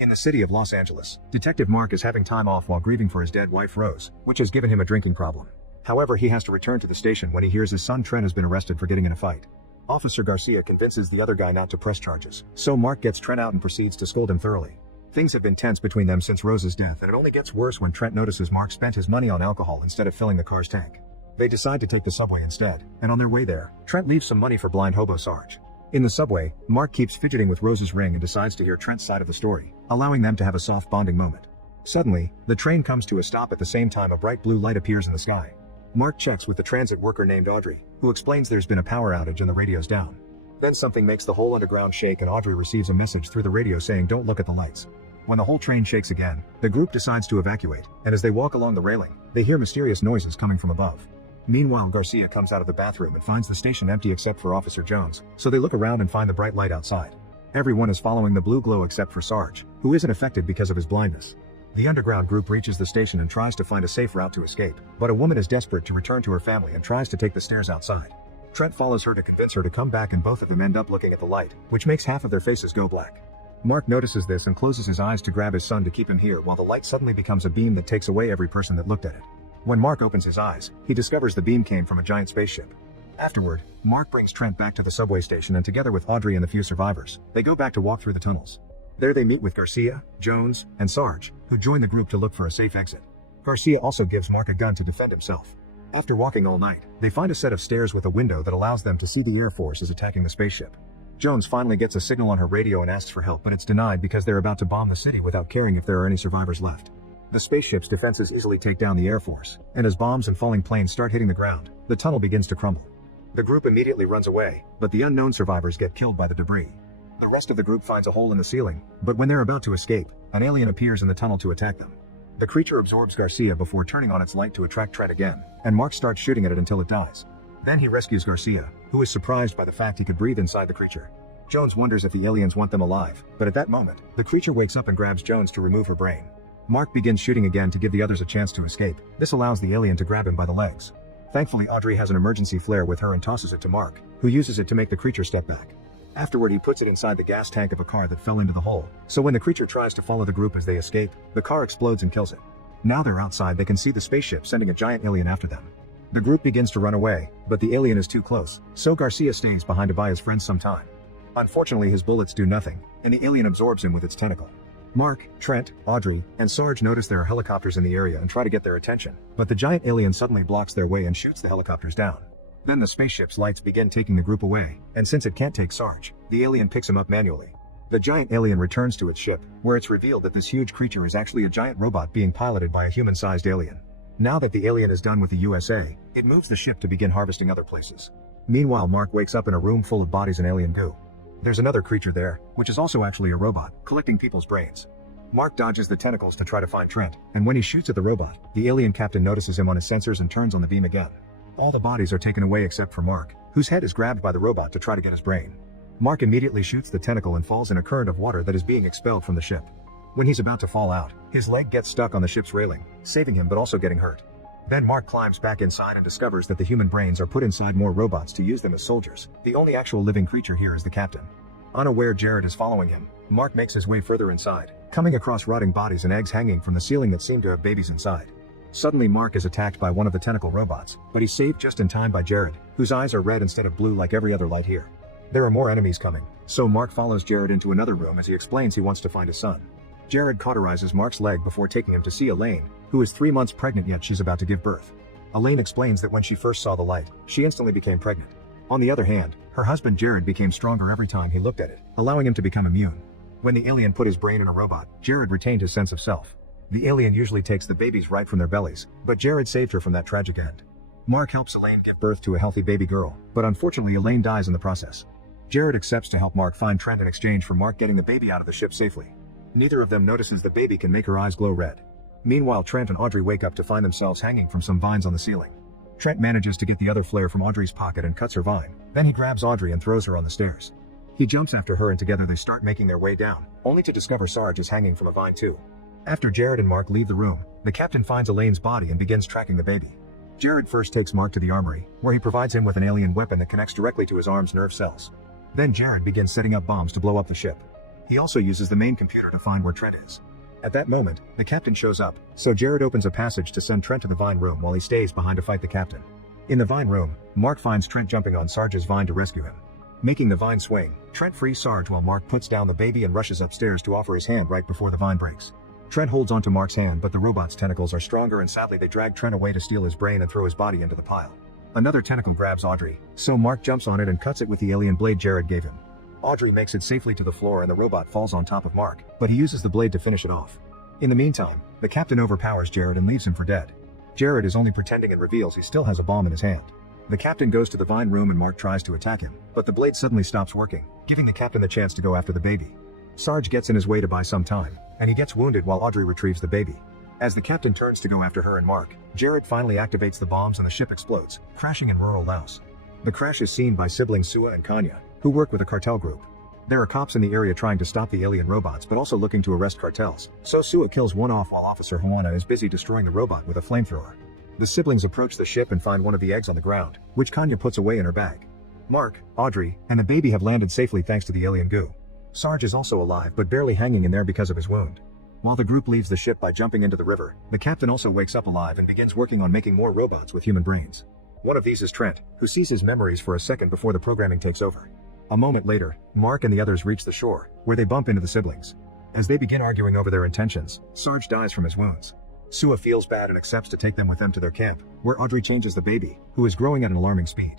In the city of Los Angeles, Detective Mark is having time off while grieving for his dead wife Rose, which has given him a drinking problem. However, he has to return to the station when he hears his son Trent has been arrested for getting in a fight. Officer Garcia convinces the other guy not to press charges, so Mark gets Trent out and proceeds to scold him thoroughly. Things have been tense between them since Rose's death, and it only gets worse when Trent notices Mark spent his money on alcohol instead of filling the car's tank. They decide to take the subway instead, and on their way there, Trent leaves some money for blind hobo Sarge. In the subway, Mark keeps fidgeting with Rose's ring and decides to hear Trent's side of the story, allowing them to have a soft bonding moment. Suddenly, the train comes to a stop at the same time a bright blue light appears in the sky. Mark checks with the transit worker named Audrey, who explains there's been a power outage and the radio's down. Then something makes the whole underground shake and Audrey receives a message through the radio saying don't look at the lights. When the whole train shakes again, the group decides to evacuate, and as they walk along the railing, they hear mysterious noises coming from above. Meanwhile, Garcia comes out of the bathroom and finds the station empty except for Officer Jones, so they look around and find the bright light outside. Everyone is following the blue glow except for Sarge, who isn't affected because of his blindness. The underground group reaches the station and tries to find a safe route to escape, but a woman is desperate to return to her family and tries to take the stairs outside. Trent follows her to convince her to come back and both of them end up looking at the light, which makes half of their faces go black. Mark notices this and closes his eyes to grab his son to keep him here while the light suddenly becomes a beam that takes away every person that looked at it. When Mark opens his eyes, he discovers the beam came from a giant spaceship. Afterward, Mark brings Trent back to the subway station and together with Audrey and the few survivors, they go back to walk through the tunnels. There they meet with Garcia, Jones, and Sarge, who join the group to look for a safe exit. Garcia also gives Mark a gun to defend himself. After walking all night, they find a set of stairs with a window that allows them to see the Air Force is attacking the spaceship. Jones finally gets a signal on her radio and asks for help, but it's denied because they're about to bomb the city without caring if there are any survivors left. The spaceship's defenses easily take down the Air Force, and as bombs and falling planes start hitting the ground, the tunnel begins to crumble. The group immediately runs away, but the unknown survivors get killed by the debris. The rest of the group finds a hole in the ceiling, but when they're about to escape, an alien appears in the tunnel to attack them. The creature absorbs Garcia before turning on its light to attract Trent again, and Mark starts shooting at it until it dies. Then he rescues Garcia, who is surprised by the fact he could breathe inside the creature. Jones wonders if the aliens want them alive, but at that moment, the creature wakes up and grabs Jones to remove her brain. Mark begins shooting again to give the others a chance to escape. This allows the alien to grab him by the legs. Thankfully, Audrey has an emergency flare with her and tosses it to Mark, who uses it to make the creature step back. Afterward, he puts it inside the gas tank of a car that fell into the hole, so when the creature tries to follow the group as they escape, the car explodes and kills it. Now they're outside, they can see the spaceship sending a giant alien after them. The group begins to run away, but the alien is too close, so Garcia stays behind to buy his friends some time. Unfortunately, his bullets do nothing, and the alien absorbs him with its tentacle. Mark, Trent, Audrey, and Sarge notice there are helicopters in the area and try to get their attention, but the giant alien suddenly blocks their way and shoots the helicopters down. Then the spaceship's lights begin taking the group away, and since it can't take Sarge, the alien picks him up manually. The giant alien returns to its ship, where it's revealed that this huge creature is actually a giant robot being piloted by a human-sized alien. Now that the alien is done with the USA, it moves the ship to begin harvesting other places. Meanwhile, Mark wakes up in a room full of bodies and alien goo. There's another creature there, which is also actually a robot, collecting people's brains. Mark dodges the tentacles to try to find Trent, and when he shoots at the robot, the alien captain notices him on his sensors and turns on the beam again. All the bodies are taken away except for Mark, whose head is grabbed by the robot to try to get his brain. Mark immediately shoots the tentacle and falls in a current of water that is being expelled from the ship. When he's about to fall out, his leg gets stuck on the ship's railing, saving him but also getting hurt. Then Mark climbs back inside and discovers that the human brains are put inside more robots to use them as soldiers. The only actual living creature here is the captain. Unaware Jared is following him, Mark makes his way further inside, coming across rotting bodies and eggs hanging from the ceiling that seem to have babies inside. Suddenly Mark is attacked by one of the tentacle robots, but he's saved just in time by Jared, whose eyes are red instead of blue like every other light here. There are more enemies coming, so Mark follows Jared into another room as he explains he wants to find his son. Jared cauterizes Mark's leg before taking him to see Elaine, who is 3 months pregnant yet she's about to give birth. Elaine explains that when she first saw the light, she instantly became pregnant. On the other hand, her husband Jared became stronger every time he looked at it, allowing him to become immune. When the alien put his brain in a robot, Jared retained his sense of self. The alien usually takes the babies right from their bellies, but Jared saved her from that tragic end. Mark helps Elaine give birth to a healthy baby girl, but unfortunately Elaine dies in the process. Jared accepts to help Mark find Trent in exchange for Mark getting the baby out of the ship safely. Neither of them notices the baby can make her eyes glow red. Meanwhile, Trent and Audrey wake up to find themselves hanging from some vines on the ceiling. Trent manages to get the other flare from Audrey's pocket and cuts her vine. Then he grabs Audrey and throws her on the stairs. He jumps after her and together they start making their way down, only to discover Sarge is hanging from a vine too. After Jared and Mark leave the room, the captain finds Elaine's body and begins tracking the baby. Jared first takes Mark to the armory, where he provides him with an alien weapon that connects directly to his arm's nerve cells. Then Jared begins setting up bombs to blow up the ship. He also uses the main computer to find where Trent is. At that moment, the captain shows up, so Jared opens a passage to send Trent to the vine room while he stays behind to fight the captain. In the vine room, Mark finds Trent jumping on Sarge's vine to rescue him. Making the vine swing, Trent frees Sarge while Mark puts down the baby and rushes upstairs to offer his hand right before the vine breaks. Trent holds onto Mark's hand, but the robot's tentacles are stronger and sadly they drag Trent away to steal his brain and throw his body into the pile. Another tentacle grabs Audrey, so Mark jumps on it and cuts it with the alien blade Jared gave him. Audrey makes it safely to the floor and the robot falls on top of Mark, but he uses the blade to finish it off. In the meantime, the captain overpowers Jared and leaves him for dead. Jared is only pretending and reveals he still has a bomb in his hand. The captain goes to the vine room and Mark tries to attack him, but the blade suddenly stops working, giving the captain the chance to go after the baby. Sarge gets in his way to buy some time, and he gets wounded while Audrey retrieves the baby. As the captain turns to go after her and Mark, Jared finally activates the bombs and the ship explodes, crashing in rural Laos. The crash is seen by siblings Sua and Kanya, who work with a cartel group. There are cops in the area trying to stop the alien robots but also looking to arrest cartels, so Sua kills one off while Officer Juana is busy destroying the robot with a flamethrower. The siblings approach the ship and find one of the eggs on the ground, which Kanya puts away in her bag. Mark, Audrey, and the baby have landed safely thanks to the alien goo. Sarge is also alive but barely hanging in there because of his wound. While the group leaves the ship by jumping into the river, the captain also wakes up alive and begins working on making more robots with human brains. One of these is Trent, who sees his memories for a second before the programming takes over. A moment later, Mark and the others reach the shore, where they bump into the siblings. As they begin arguing over their intentions, Sarge dies from his wounds. Sua feels bad and accepts to take them with them to their camp, where Audrey changes the baby, who is growing at an alarming speed.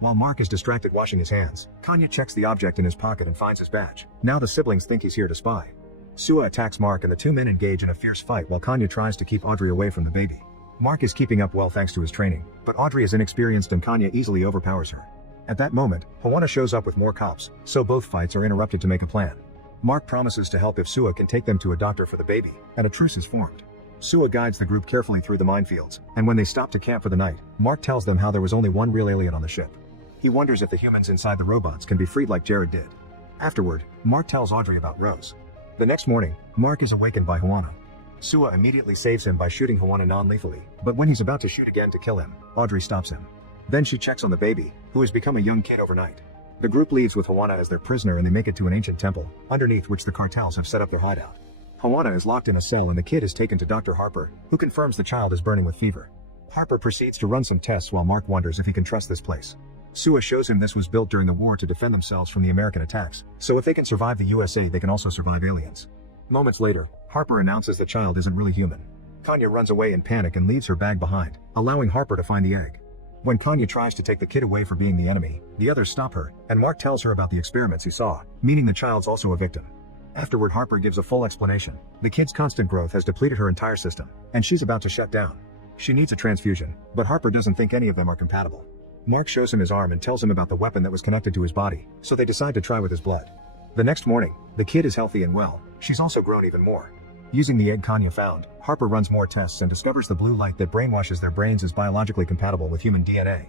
While Mark is distracted washing his hands, Kanya checks the object in his pocket and finds his badge. Now the siblings think he's here to spy. Sua attacks Mark and the two men engage in a fierce fight while Kanya tries to keep Audrey away from the baby. Mark is keeping up well thanks to his training, but Audrey is inexperienced and Kanya easily overpowers her. At that moment, Juana shows up with more cops, so both fights are interrupted to make a plan. Mark promises to help if Sua can take them to a doctor for the baby, and a truce is formed. Sua guides the group carefully through the minefields, and when they stop to camp for the night, Mark tells them how there was only one real alien on the ship. He wonders if the humans inside the robots can be freed like Jared did. Afterward, Mark tells Audrey about Rose. The next morning, Mark is awakened by Juana. Sua immediately saves him by shooting Juana non-lethally, but when he's about to shoot again to kill him, Audrey stops him. Then she checks on the baby, who has become a young kid overnight. The group leaves with Juana as their prisoner and they make it to an ancient temple, underneath which the cartels have set up their hideout. Juana is locked in a cell and the kid is taken to Dr. Harper, who confirms the child is burning with fever. Harper proceeds to run some tests while Mark wonders if he can trust this place. Sua shows him this was built during the war to defend themselves from the American attacks, so if they can survive the USA they can also survive aliens. Moments later, Harper announces the child isn't really human. Kanya runs away in panic and leaves her bag behind, allowing Harper to find the egg. When Kanya tries to take the kid away for being the enemy, the others stop her, and Mark tells her about the experiments he saw, meaning the child's also a victim. Afterward, Harper gives a full explanation. The kid's constant growth has depleted her entire system, and she's about to shut down. She needs a transfusion, but Harper doesn't think any of them are compatible. Mark shows him his arm and tells him about the weapon that was connected to his body, so they decide to try with his blood. The next morning, the kid is healthy and well. She's also grown even more. Using the egg Kanya found, Harper runs more tests and discovers the blue light that brainwashes their brains is biologically compatible with human DNA.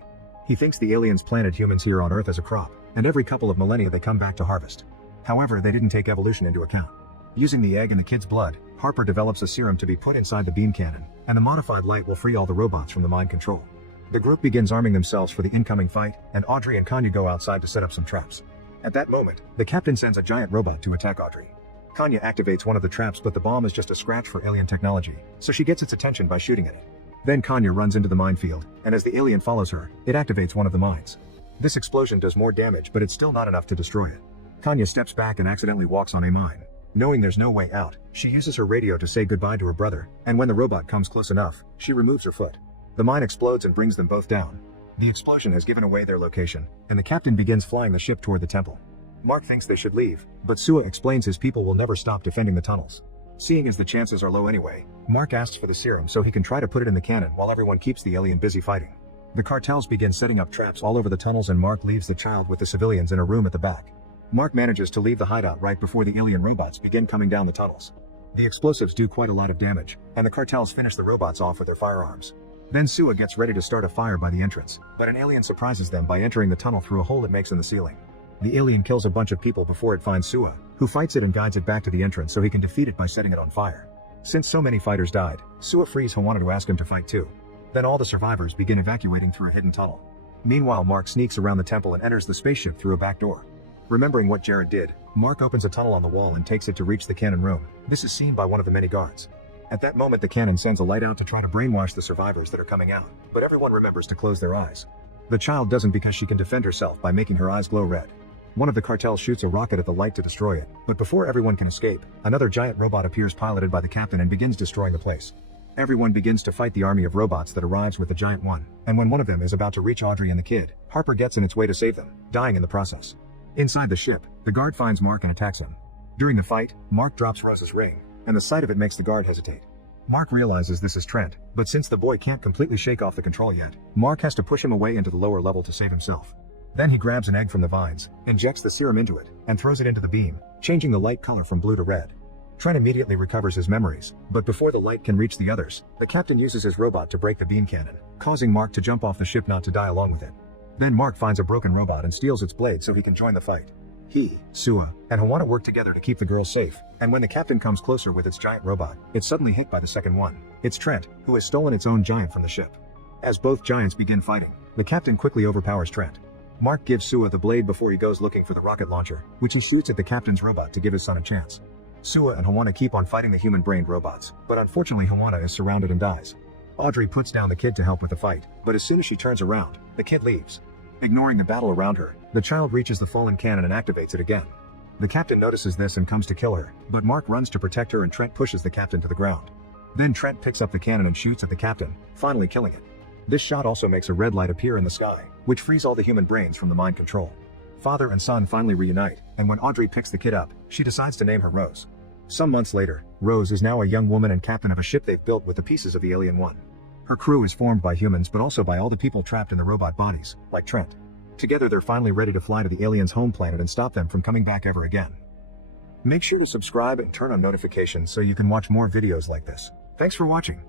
He thinks the aliens planted humans here on Earth as a crop, and every couple of millennia they come back to harvest. However, they didn't take evolution into account. Using the egg and the kid's blood, Harper develops a serum to be put inside the beam cannon, and the modified light will free all the robots from the mind control. The group begins arming themselves for the incoming fight, and Audrey and Kanya go outside to set up some traps. At that moment, the captain sends a giant robot to attack Audrey. Kanya activates one of the traps, but the bomb is just a scratch for alien technology, so she gets its attention by shooting at it. Then Kanya runs into the minefield, and as the alien follows her, it activates one of the mines. This explosion does more damage, but it's still not enough to destroy it. Kanya steps back and accidentally walks on a mine. Knowing there's no way out, she uses her radio to say goodbye to her brother, and when the robot comes close enough, she removes her foot. The mine explodes and brings them both down. The explosion has given away their location, and the captain begins flying the ship toward the temple. Mark thinks they should leave, but Sua explains his people will never stop defending the tunnels. Seeing as the chances are low anyway, Mark asks for the serum so he can try to put it in the cannon while everyone keeps the alien busy fighting. The cartels begin setting up traps all over the tunnels and Mark leaves the child with the civilians in a room at the back. Mark manages to leave the hideout right before the alien robots begin coming down the tunnels. The explosives do quite a lot of damage, and the cartels finish the robots off with their firearms. Then Sua gets ready to start a fire by the entrance, but an alien surprises them by entering the tunnel through a hole it makes in the ceiling. The alien kills a bunch of people before it finds Sua, who fights it and guides it back to the entrance so he can defeat it by setting it on fire. Since so many fighters died, Sua frees Juana to ask him to fight too. Then all the survivors begin evacuating through a hidden tunnel. Meanwhile, Mark sneaks around the temple and enters the spaceship through a back door. Remembering what Jared did, Mark opens a tunnel on the wall and takes it to reach the cannon room. This is seen by one of the many guards. At that moment the cannon sends a light out to try to brainwash the survivors that are coming out, but everyone remembers to close their eyes. The child doesn't because she can defend herself by making her eyes glow red. One of the cartels shoots a rocket at the light to destroy it, but before everyone can escape, another giant robot appears piloted by the captain and begins destroying the place. Everyone begins to fight the army of robots that arrives with the giant one, and when one of them is about to reach Audrey and the kid, Harper gets in its way to save them, dying in the process. Inside the ship, the guard finds Mark and attacks him. During the fight, Mark drops Rose's ring, and the sight of it makes the guard hesitate. Mark realizes this is Trent, but since the boy can't completely shake off the control yet, Mark has to push him away into the lower level to save himself. Then he grabs an egg from the vines, injects the serum into it, and throws it into the beam, changing the light color from blue to red. Trent immediately recovers his memories, but before the light can reach the others, the captain uses his robot to break the beam cannon, causing Mark to jump off the ship not to die along with it. Then Mark finds a broken robot and steals its blade so he can join the fight. He, Sua, and Hawana work together to keep the girls safe, and when the captain comes closer with its giant robot, it's suddenly hit by the second one. It's Trent, who has stolen its own giant from the ship. As both giants begin fighting, the captain quickly overpowers Trent. Mark gives Sua the blade before he goes looking for the rocket launcher, which he shoots at the captain's robot to give his son a chance. Sua and Hawana keep on fighting the human-brained robots, but unfortunately Hawana is surrounded and dies. Audrey puts down the kid to help with the fight, but as soon as she turns around, the kid leaves. Ignoring the battle around her, the child reaches the fallen cannon and activates it again. The captain notices this and comes to kill her, but Mark runs to protect her and Trent pushes the captain to the ground. Then Trent picks up the cannon and shoots at the captain, finally killing it. This shot also makes a red light appear in the sky, which frees all the human brains from the mind control. Father and son finally reunite, and when Audrey picks the kid up, she decides to name her Rose. Some months later, Rose is now a young woman and captain of a ship they've built with the pieces of the Alien One. Her crew is formed by humans but also by all the people trapped in the robot bodies, like Trent. Together they're finally ready to fly to the aliens' home planet and stop them from coming back ever again. Make sure to subscribe and turn on notifications so you can watch more videos like this. Thanks for watching.